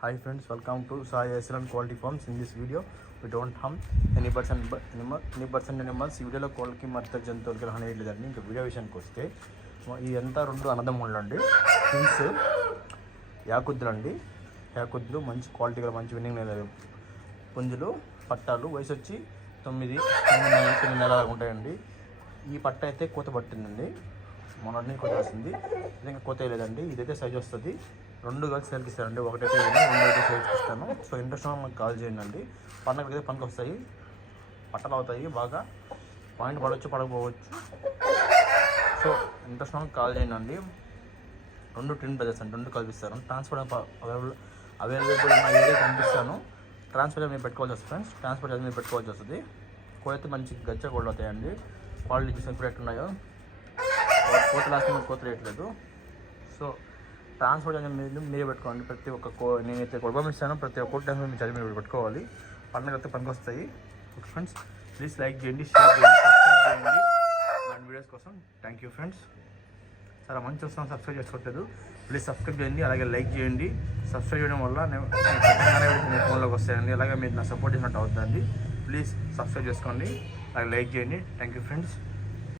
Hi friends, welcome to Sai Excellent Quality Farms. In this video, we don't harm any birds and animals. ఈ వీడియోలో కోళ్ళకి మత్త జంతువులకి హాని లేదండి. ఇంకా వీడియో విషయానికి వస్తే ఇదంతా రెండు అన్నదమ్ముళ్ళు అండి, ట్విన్స్ యాకుద్దులు అండి. యాకుద్దులు మంచి క్వాలిటీ గల మంచి విన్నింగ్ పుంజులు. పట్టాలు వయసు వచ్చి 9 నెలలు ఉంటాయండి. ఈ పట్ట అయితే కోత పట్టిందండి, మొన్నటి కోత వస్తుంది. ఇంకా కోత లేదండి. ఇదైతే సైజ్ వస్తుంది. రెండు కలిసి సేల్కి ఇస్తానండి, ఒకటైతే రెండైతే సేల్కి ఇస్తాను. సో ఇంట్రెస్ట్ మాకు కాల్ చేయండి అండి. పండుగకి అయితే పనికి వస్తాయి, పట్టలు అవుతాయి బాగా. పాయింట్ పడవచ్చు పడకపోవచ్చు. సో ఇంట్రెస్ట్ మాకు కాల్ చేయండి అండి. రెండు ట్విన్ బ్రదర్స్ అండి, రెండు కల్పిస్తాను. ట్రాన్స్పోర్ట్ అవైలబుల్ ఉన్న ఏరియా పంపిస్తాను. ట్రాన్స్పోర్ట్ మీరు పెట్టుకోవాల్సి వస్తుంది ఫ్రెండ్స్. ట్రాన్స్పోర్ట్ అది మీరు పెట్టుకోవాల్సి వస్తుంది. కోడైతే మంచి గచ్చ కోళ్ళు అవుతాయండి. క్వాలిటీ చూసి ఎప్పుడు ఎట్లున్నాయో, కోత లాస్ట్ కోత రేయట్లేదు. సో ట్రాన్స్పోర్ట్ అనేది మీరే పెట్టుకోండి. ప్రతి ఒక్క నేనైతే కొడుకోమి ఇస్తాను, ప్రతి ఒక్క టైం మీరు చదివి మీరు పెట్టుకోవాలి. పండుగ పనికి వస్తాయి. ఓకే ఫ్రెండ్స్, ప్లీజ్ లైక్ చేయండి, షేర్ చేయండి, సబ్స్క్రైబ్ చేయండి ఇలాంటి వీడియోస్ కోసం. Thank you friends. చాలా మంచి వస్తున్నాను, సబ్స్క్రైబ్ చేసుకోవట్లేదు. ప్లీజ్ సబ్స్క్రైబ్ చేయండి, అలాగే లైక్ చేయండి. సబ్స్క్రైబ్ చేయడం వల్ల నేను ఫోన్లోకి వస్తాయండి, అలాగే మీరు నా సపోర్ట్ చేసినట్టు అవుతుందండి. ప్లీజ్ సబ్స్క్రైబ్ చేసుకోండి, అలాగే లైక్ చేయండి. Thank you friends.